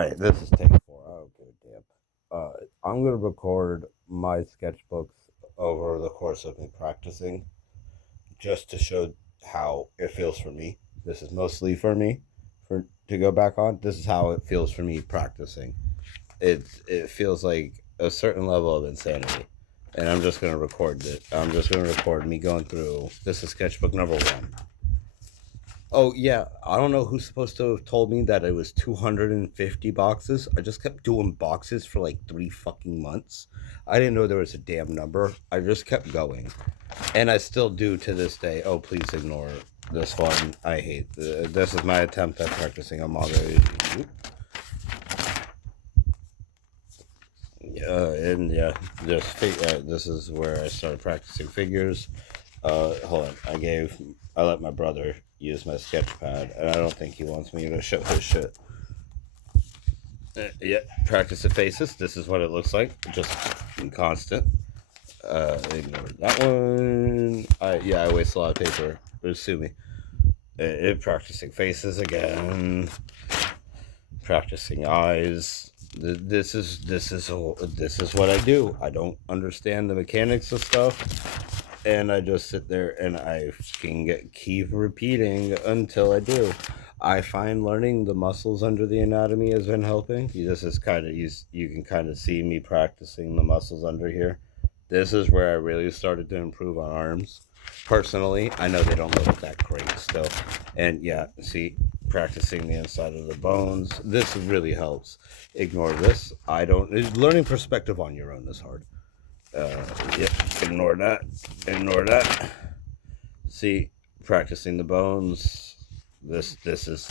Alright, this is take 4. I don't give a damn. I'm gonna record my sketchbooks over the course of me practicing, just to show how it feels for me. This is mostly for me, for to go back on. This is how it feels for me practicing. It feels like a certain level of insanity, and I'm just gonna record it. I'm just gonna record me going through. This is sketchbook number 1. Oh yeah, I don't know who's supposed to have told me that it was 250 boxes. I just kept doing boxes for like 3 fucking months. I didn't know there was a damn number. I just kept going, and I still do to this day. Oh, please ignore this one. I hate this. Is my attempt at practicing a manga. And yeah, this is where I started practicing figures. Hold on. I let my brother use my sketch pad, and I don't think he wants me to show his shit. Yeah, practice the faces. This is what it looks like, just constant. Ignore that one. I waste a lot of paper. But sue me. Practicing faces again. Practicing eyes. This is what I do. I don't understand the mechanics of stuff, and I just sit there and I can keep repeating until I do. I find learning the muscles under the anatomy has been helping. This is kind of you can kind of see me practicing the muscles under here. This is where I really started to improve on arms. Personally, I know they don't look that great still, and yeah, see, practicing the inside of the bones. This really helps. Ignore this. I don't. Learning perspective on your own is hard. Yep. Ignore that. Ignore that. See, practicing the bones. This is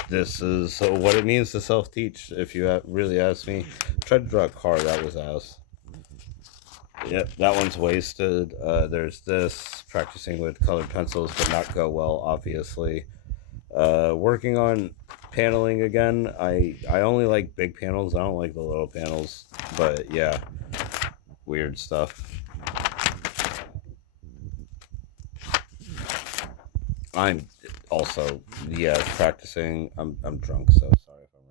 what it means to self teach. If you really ask me, tried to draw a car. That was ass. Yep, that one's wasted. There's this practicing with colored pencils, but not go well, obviously. Working on paneling again. I only like big panels. I don't like the little panels. But yeah, weird stuff. I'm also practicing. I'm drunk, so sorry if I'm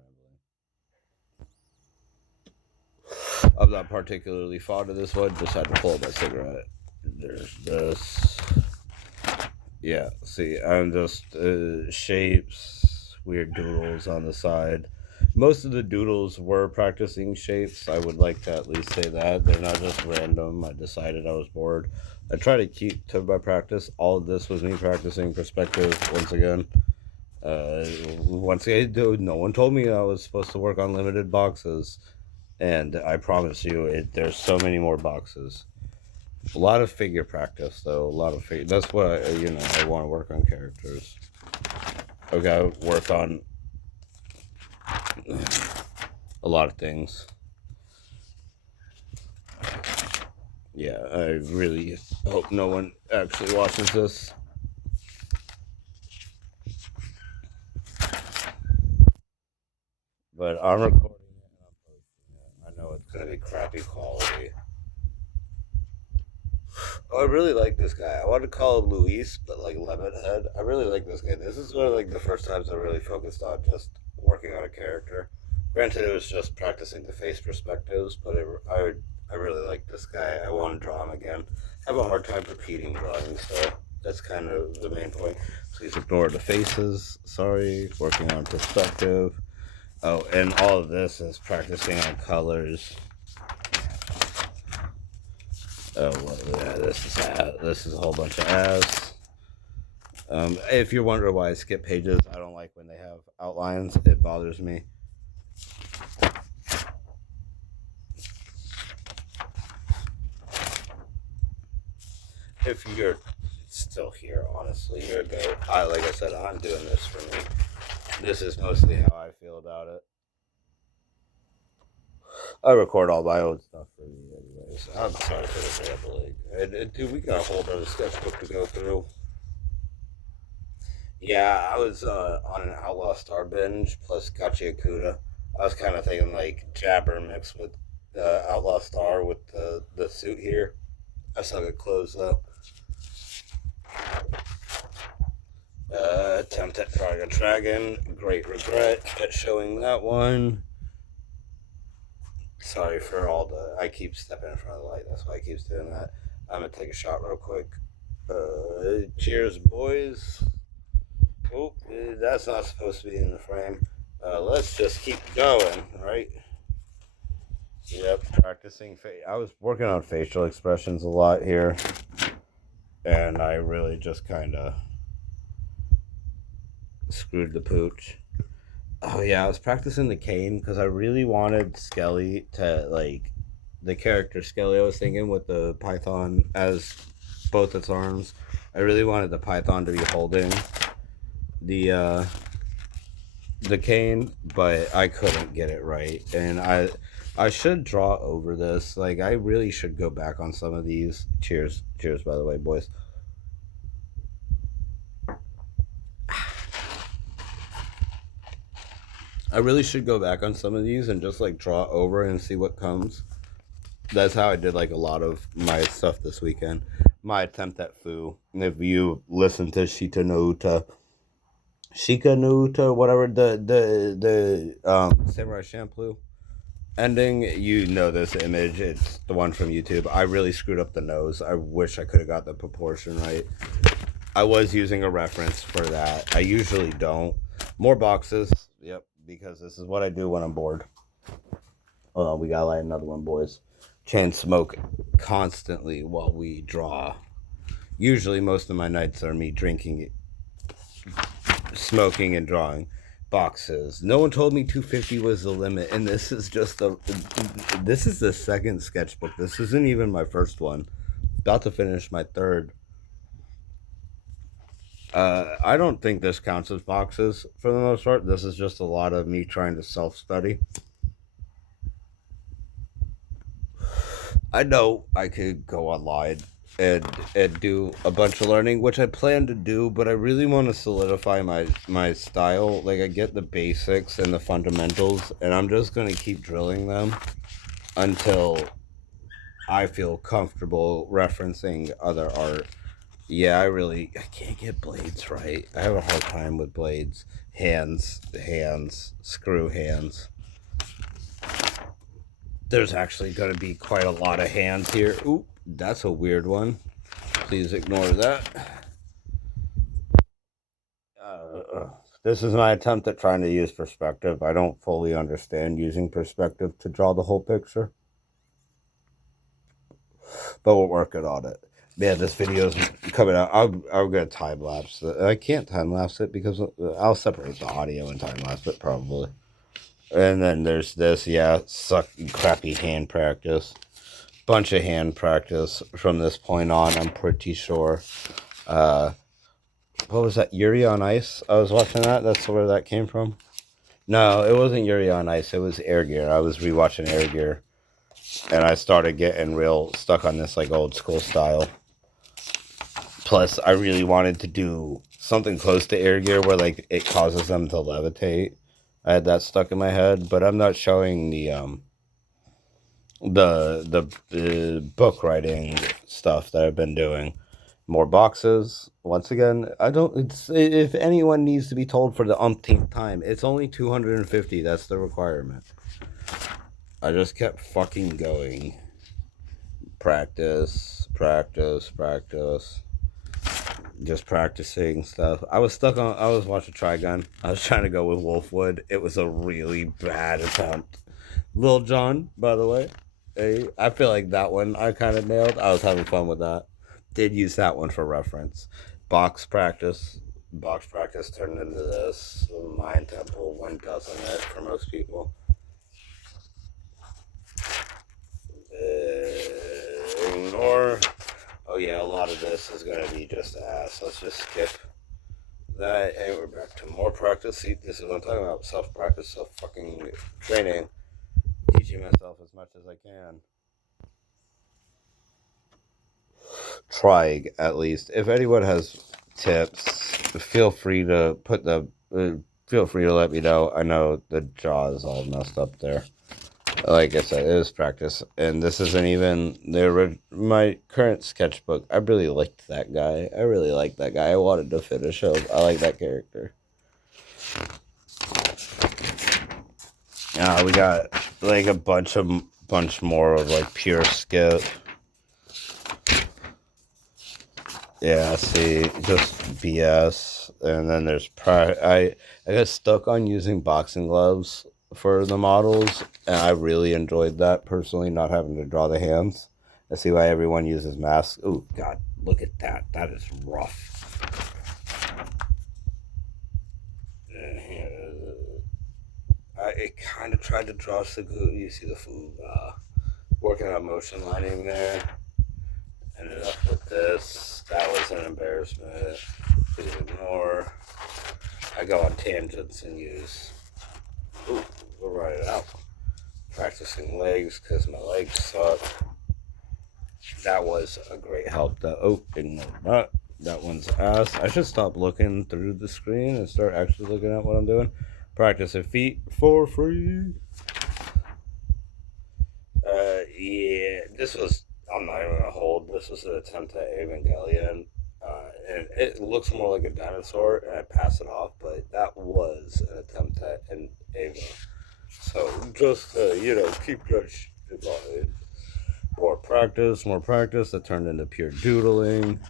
rambling. I'm not particularly fond of this one. Just had to pull up my cigarette. There's this. Yeah, see, I'm just shapes, weird doodles on the side. Most of the doodles were practicing shapes. I would like to at least say that. They're not just random. I decided I was bored. I try to keep to my practice. All of this was me practicing perspective once again. Once again, dude, no one told me I was supposed to work on limited boxes. And I promise you, there's so many more boxes. A lot of figure practice, though. A lot of figure. That's what I want to work on characters. I got to work on a lot of things. Yeah, I really hope no one actually watches this. But I'm recording it and I'm posting it. I know it's gonna be crappy quality. Oh, I really like this guy. I want to call him Luis, but like Lemonhead. I really like this guy. This is one of like the first times I really focused on just working on a character. Granted, it was just practicing the face perspectives, but I really like this guy. I want to draw him again. I have a hard time repeating drawings, so that's kind of the main point. Please ignore the faces. Sorry, working on perspective. Oh, and all of this is practicing on colors. Oh, well, yeah, this is a whole bunch of ass. If you're wondering why I skip pages, I don't like when they have outlines. It bothers me. If you're still here, honestly, you're good. Like I said, I'm doing this for me. This is mostly how I feel about it. I record all my own stuff for me, anyways. I'm sorry for the rambling. Dude, we got a whole other sketchbook to go through. Yeah, I was on an Outlaw Star binge plus Gotcha Yakuta. I was kind of thinking like Jabber mixed with the Outlaw Star with the suit here. I still got clothes though. Attempt at drawing a dragon. Great regret at showing that one. Sorry for all the. I keep stepping in front of the light. That's why I keep doing that. I'm gonna take a shot real quick. Cheers, boys. Oh, that's not supposed to be in the frame. Let's just keep going, right? Yep, practicing. I was working on facial expressions a lot here, and I really just kind of screwed the pooch. Oh yeah, I was practicing the cane because I really wanted Skelly to like the character Skelly. I was thinking with the Python as both its arms. I really wanted the Python to be holding the uh, the cane, but I couldn't get it right, and I should draw over this. Like I really should go back on some of these. Cheers, cheers, by the way, boys. I really should go back on some of these and just like draw over and see what comes. That's how I did like a lot of my stuff this weekend. My attempt at Fu. If you listen to Shika no Uta, whatever the Samurai Champloo ending, you know this image. It's the one from YouTube. I really screwed up the nose. I wish I could have got the proportion right. I was using a reference for that. I usually don't. More boxes. Yep, because this is what I do when I'm bored. Hold on, we gotta light another one, boys. Chain smoke constantly while we draw. Usually, most of my nights are me drinking, smoking, and drawing. Boxes. No one told me 250 was the limit, and this is just a. This is the second sketchbook. This isn't even my first one. About to finish my third. I don't think this counts as boxes for the most part. This is just a lot of me trying to self study. I know I could go online and do a bunch of learning, which I plan to do, but I really want to solidify my style. Like I get the basics and the fundamentals, and I'm just gonna keep drilling them until I feel comfortable referencing other art. Yeah, I can't get blades right. I have a hard time with blades. Hands, screw hands. There's actually going to be quite a lot of hands here. Oop, that's a weird one. Please ignore that. This is my attempt at trying to use perspective. I don't fully understand using perspective to draw the whole picture, but we're working on it. Yeah, this video is coming out. I'm gonna time lapse it. I can't time lapse it because I'll separate the audio and time lapse it probably. And then there's this, yeah, crappy hand practice. Bunch of hand practice from this point on, I'm pretty sure. What was that? Yuri on Ice? I was watching that. That's where that came from. No, it wasn't Yuri on Ice. It was Air Gear. I was rewatching Air Gear, and I started getting real stuck on this like old school style. Plus, I really wanted to do something close to Air Gear where like it causes them to levitate. I had that stuck in my head, but I'm not showing the book writing stuff that I've been doing. More boxes. Once again, I don't. It's if anyone needs to be told for the umpteenth time, it's only 250. That's the requirement. I just kept fucking going. Practice, practice, practice. Just practicing stuff. I was stuck on. I was watching Trigun. I was trying to go with Wolfwood. It was a really bad attempt. Lil Jon, by the way. Hey, I feel like that one I kind of nailed. I was having fun with that. Did use that one for reference. Box practice. Box practice turned into this. Mind Temple, when doesn't it for most people? Ignore. Oh yeah, a lot of this is gonna be just ass. Let's just skip that, and we're back to more practice. See, this is what I'm talking about: self practice, self fucking training, teaching myself as much as I can. Trying at least. If anyone has tips, feel free to put the. Feel free to let me know. I know the jaw is all messed up there. Like I said, it is practice, and this isn't even my current sketchbook. I really liked that guy. I wanted to finish him. I like that character. We got like a bunch of bunch more of like pure skip. Yeah, see, just BS. And then there's I got stuck on using boxing gloves for the models, and I really enjoyed that personally, not having to draw the hands. I see why everyone uses masks. Oh God, look at that. That is rough. I kind of tried to draw Sugu. You see the food working on motion lining there. Ended up with this. That was an embarrassment. Please ignore. I go on tangents and use. Ooh, we'll write it out. Practicing legs because my legs suck. That was a great help. Ignore that. That one's ass. I should stop looking through the screen and start actually looking at what I'm doing. Practicing feet for free. Yeah, this was. I'm not even gonna hold. This was an attempt at Evangelion. And it looks more like a dinosaur, and I pass it off, but that was an attempt at an Ava. So just keep that shit in mind. More practice. That turned into pure doodling.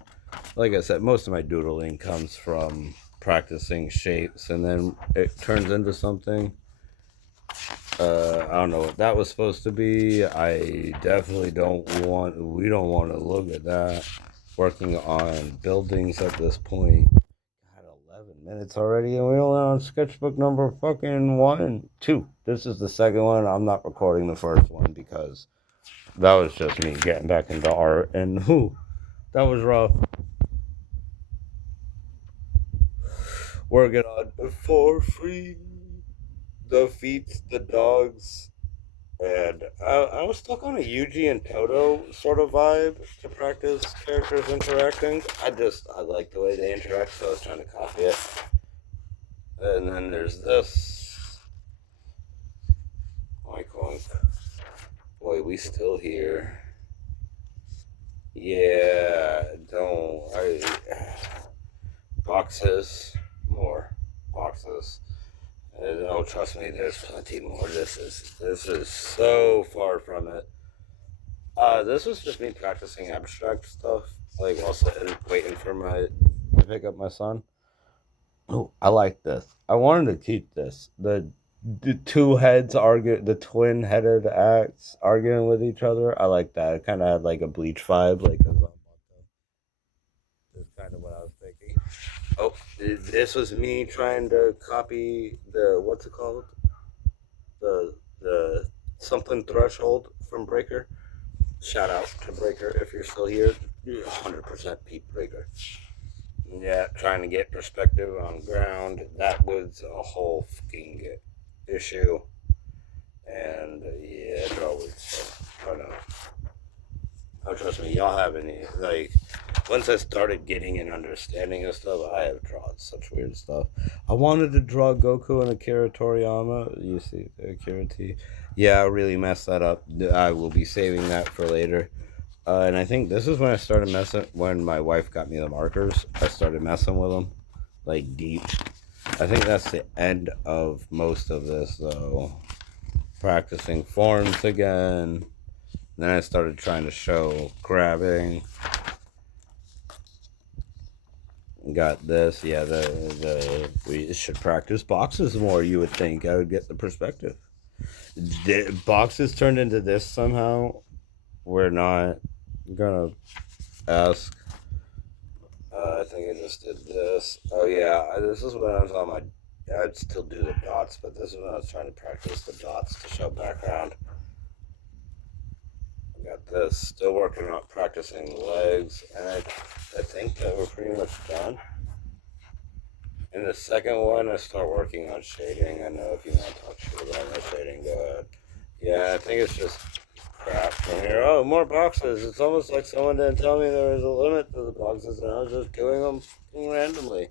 Like I said, most of my doodling comes from practicing shapes, and then it turns into something. I don't know what that was supposed to be. I definitely we don't want to look at that. Working on buildings at this point. God, 11 minutes already, and we're only on sketchbook number fucking 2. This is the second one. I'm not recording the first one because that was just me getting back into art, and that was rough. Working on for free. The feet, the dogs, and I was stuck on a Yuji and Toto sort of vibe to practice characters interacting. I like the way they interact, so I was trying to copy it. And then there's this. Oink oink. Boy, we still here. Yeah, boxes, more boxes. Oh, trust me, there's plenty more. This is so far from it. This was just me practicing abstract stuff, like while sitting waiting for to pick up my son. Oh, I like this. I wanted to keep this. The two heads argue, the twin-headed acts arguing with each other. I like that. It kind of had like a Bleach vibe, like a Zanpakuto. That's kind of what I was thinking. Oh, this was me trying to copy the what's it called? The something threshold from Breaker. Shout out to Breaker if you're still here. 100% Pete Breaker. Yeah, trying to get perspective on ground. That was a whole fucking issue. And yeah, it always. I don't know. Oh, trust me, y'all have any like. Once I started getting an understanding of stuff, I have drawn such weird stuff. I wanted to draw Goku and Akira Toriyama. You see, Akira T. Yeah, I really messed that up. I will be saving that for later. And I think this is when I started messing. When my wife got me the markers, I started messing with them, like deep. I think that's the end of most of this, though. Practicing forms again. Then I started trying to show grabbing. Got this. Yeah, we should practice boxes more. You would think I would get the perspective. Boxes turned into this somehow. We're not gonna ask. I think I just did this. Oh yeah, this is when I was on my. I'd still do the dots, but this is when I was trying to practice the dots to show background. I got this. Still working on practicing legs, and I think that we're pretty much done. In the second one, I start working on shading. I know if you want to talk shit about my shading, go ahead. Yeah, I think it's just crap from here. Oh, more boxes. It's almost like someone didn't tell me there was a limit to the boxes, and I was just doing them randomly.